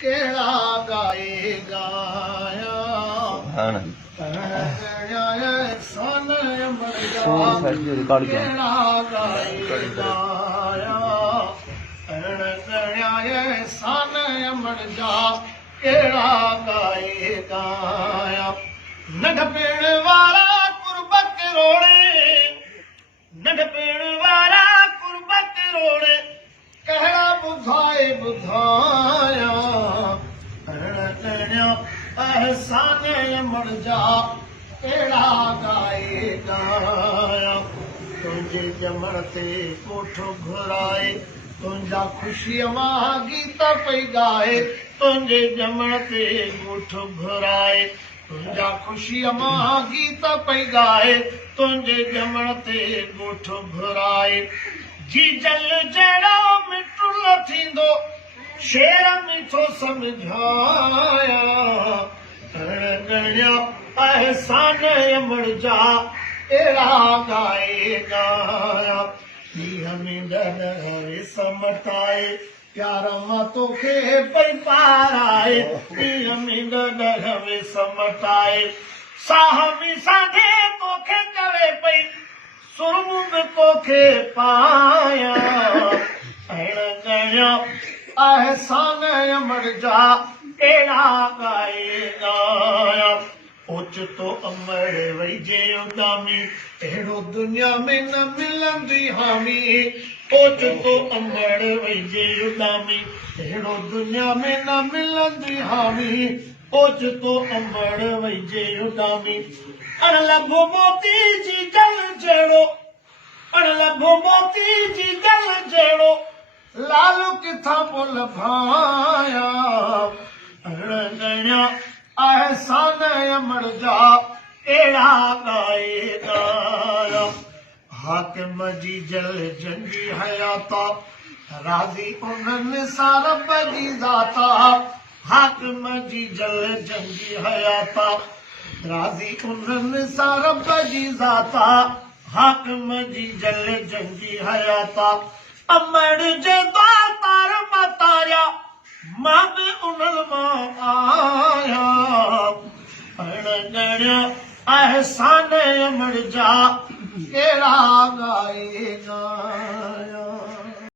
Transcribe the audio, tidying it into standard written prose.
केड़ा गाए गाया सन अमर जा केड़ा गाए गाया सन अमर जा केड़ा गाए गाया नंढ पेड़ वाला कुर्बत रोड़े नंढ पेड़ वाला कुर्बत रोड़े कहड़ा बुधाए बुधाया एहसान अमर जा केड़ा गाए गाया तुंहिंजे ॼमण ते कोठो घुराए तुंहिंजा ख़ुशीअ मां गीत पई ॻाए तुंहिंजे ॼमण ते कोठो घुराए तुंहिंजा ख़ुशीअ मां गीत पई ॻाए तुंहिंजे ॼमण ते कोठो घुराए जी जल जहिड़ो मिठो न थींदो शेर मिठो सम्झाया एहसान अमर जा अहिड़ा गाए गाया ॾींहं में ॾह समटाए प्यार मां तोखे पई पाराए ॾींहं में ॾह समटाए साह में साधे तोखे करे पई सुरमुंग तोखे पाया एहसान अमर जा अहिड़ा गाए गाया ओचितो अमर वैजे उदामी अहिड़ो दुनिया में न मिलंदी हामी ओचितो अमर वैजे उदामी अहिड़ो दुनिया में न मिलंदी हामी ओचितो अमर वैजे उदामी अणलभो मोती जी जल जहिड़ो अणलभो मोती जी जल जहिड़ो लालू किथां पुल भाया एहसान अमर जा अहिड़ा गाए गाया हाकिम जी जल जंगी हयाता राज़ी उन्हनि सां रब जी ज़ाता हाकिम जी जल जंगी हयाता राज़ी उन्हनि सां रब जी ज़ाता हाकिम जी जल जंगी हयाता अमर जे तार मताया मां बि उन्हनि मां आया एहसान अमर जा अहिड़ा